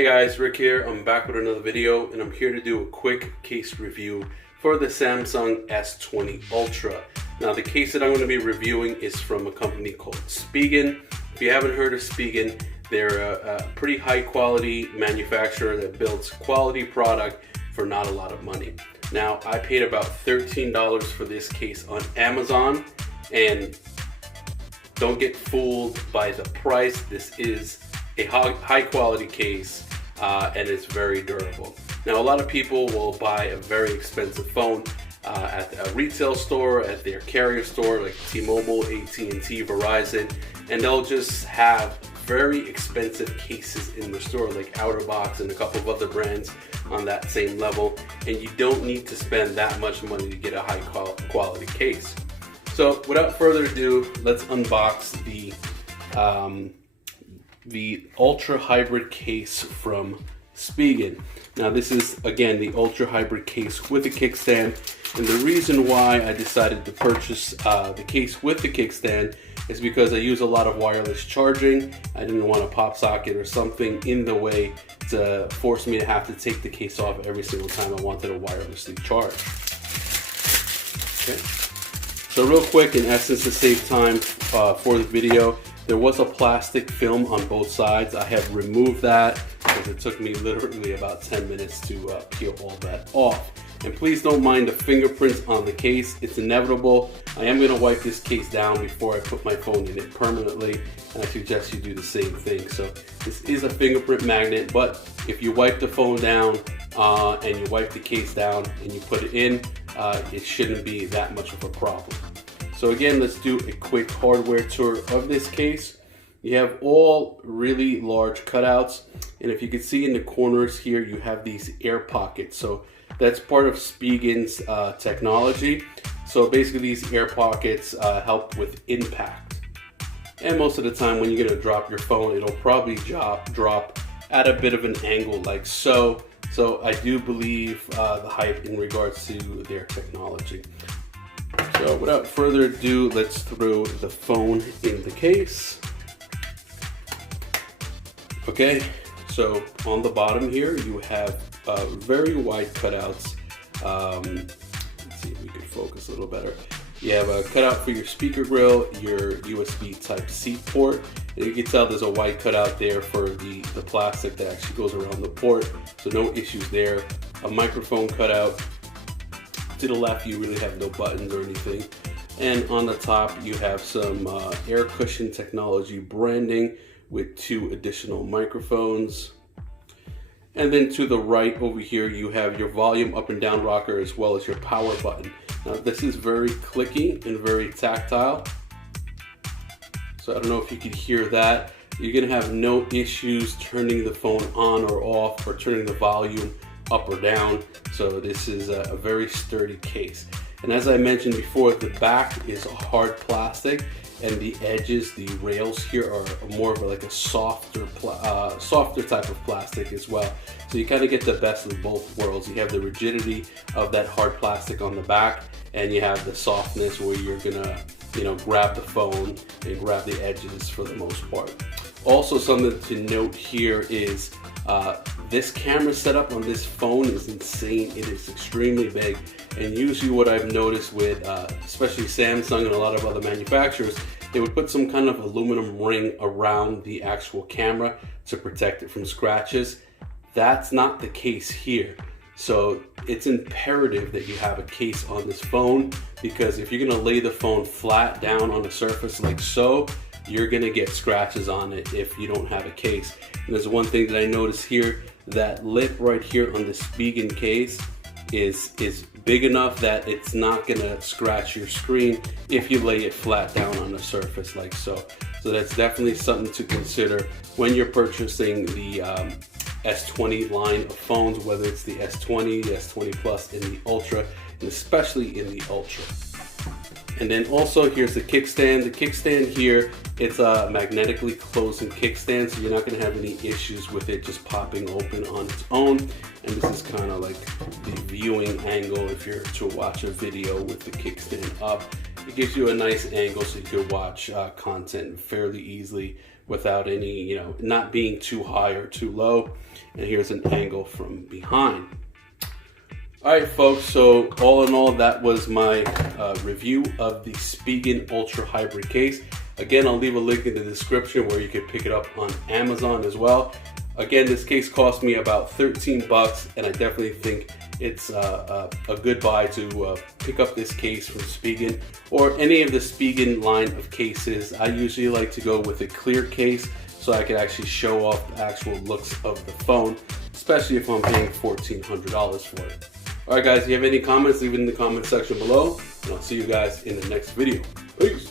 Hey guys, Rick here. I'm back with another video and I'm here to do a quick case review for the Samsung S20 Ultra. Now the case that I'm going to be reviewing is from a company called Spigen. If you haven't heard of Spigen, they're a pretty high quality manufacturer that builds quality product for not a lot of money. Now I paid about $13 for this case on Amazon, and don't get fooled by the price. This is a high quality case and it's very durable. Now a lot of people will buy a very expensive phone at a retail store, at their carrier store like T-Mobile, AT&T, Verizon, and they'll just have very expensive cases in the store like OtterBox and a couple of other brands on that same level, and you don't need to spend that much money to get a high quality case. So without further ado, let's unbox the Ultra Hybrid case from Spigen. Now this is again the Ultra Hybrid case with a kickstand, and the reason why I decided to purchase the case with the kickstand is because I use a lot of wireless charging. I didn't want a pop socket or something in the way to force me to have to take the case off every single time I wanted to wirelessly charge. Okay. So real quick, in essence, to save time for the video, there was a plastic film on both sides. I have removed that because it took me literally about 10 minutes to peel all that off. And please don't mind the fingerprints on the case. It's inevitable. I am going to wipe this case down before I put my phone in it permanently, and I suggest you do the same thing. So this is a fingerprint magnet, but if you wipe the phone down and you wipe the case down and you put it in, it shouldn't be that much of a problem. So again, let's do a quick hardware tour of this case. You have all really large cutouts, and if you can see in the corners here, you have these air pockets. So that's part of Spigen's technology. So basically these air pockets help with impact. And most of the time when you're gonna drop your phone, it'll probably drop at a bit of an angle like so. So I do believe the hype in regards to their technology. So without further ado, let's throw the phone in the case. Okay, so on the bottom here, you have very wide cutouts. Let's see if we can focus a little better. You have a cutout for your speaker grill, your USB Type-C port, and you can tell there's a wide cutout there for the plastic that actually goes around the port, so no issues there. A microphone cutout. To the left, you really have no buttons or anything. And on the top, you have some air cushion technology branding with 2 additional microphones. And then to the right over here, you have your volume up and down rocker as well as your power button. Now this is very clicky and very tactile. So I don't know if you can hear that. You're gonna have no issues turning the phone on or off or turning the volume up or down. So this is a very sturdy case. And as I mentioned before, the back is hard plastic, and the edges, the rails here, are more of like a softer type of plastic as well. So you kind of get the best of both worlds. You have the rigidity of that hard plastic on the back, and you have the softness where you're gonna, grab the phone and grab the edges for the most part. Also, something to note here is this camera setup on this phone is insane. It is extremely big, and usually what I've noticed with especially Samsung and a lot of other manufacturers, they would put some kind of aluminum ring around the actual camera to protect it from scratches. That's not the case here. So it's imperative that you have a case on this phone, because if you're gonna lay the phone flat down on a surface like so, you're gonna get scratches on it if you don't have a case. And there's one thing that I noticed here, that lip right here on the Spigen case is big enough that it's not gonna scratch your screen if you lay it flat down on a surface like so. So that's definitely something to consider when you're purchasing the S20 line of phones, whether it's the S20, the S20 Plus, and the Ultra, and especially in the Ultra. And then also here's the kickstand. The kickstand here, it's a magnetically closing kickstand, so you're not going to have any issues with it just popping open on its own. And this is kind of like the viewing angle if you're to watch a video with the kickstand up. It gives you a nice angle so you can watch content fairly easily without any, you know, not being too high or too low. And here's an angle from behind. All right, folks, so all in all, that was my review of the Spigen Ultra Hybrid case. Again, I'll leave a link in the description where you can pick it up on Amazon as well. Again, this case cost me about 13 bucks, and I definitely think it's a good buy to pick up this case from Spigen or any of the Spigen line of cases. I usually like to go with a clear case so I can actually show off the actual looks of the phone, especially if I'm paying $1,400 for it. Alright guys, if you have any comments, leave it in the comment section below, and I'll see you guys in the next video. Peace!